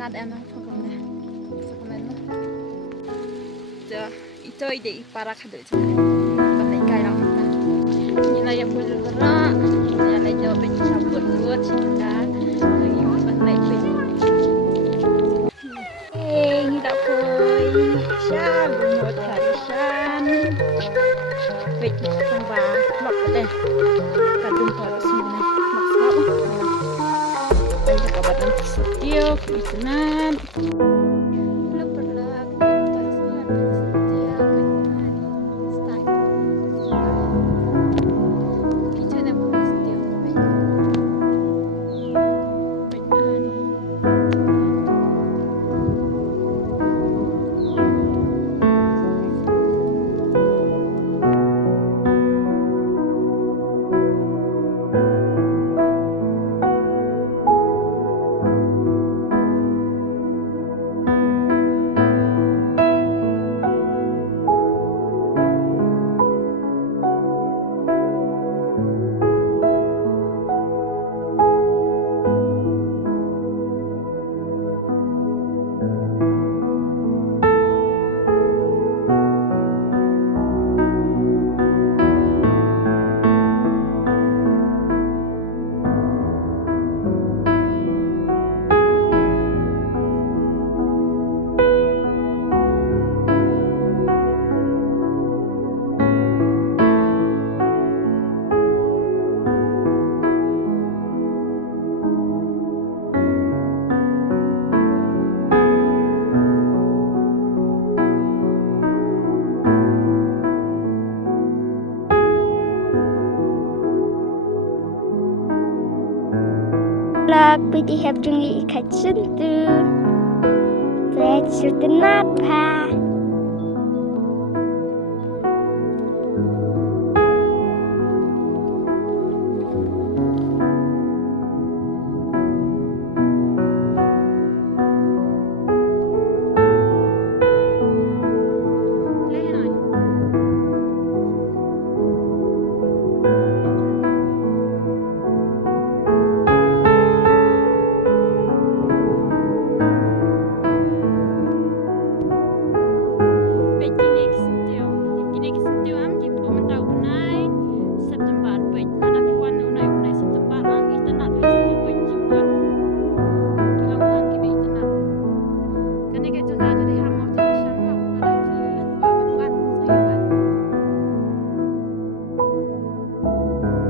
itynnad ano pagkamna sa kamano the itoy de para kada sa patay kaya na nila ya pulra nila lay daw ben sabot buat sita lagi patay pe nila koy siya mawtharishain wait sang ba lok deh kadung para semua maksud syntiew, itynnad. Pwede have jung ikat syntiew. Pwede syntiew pa.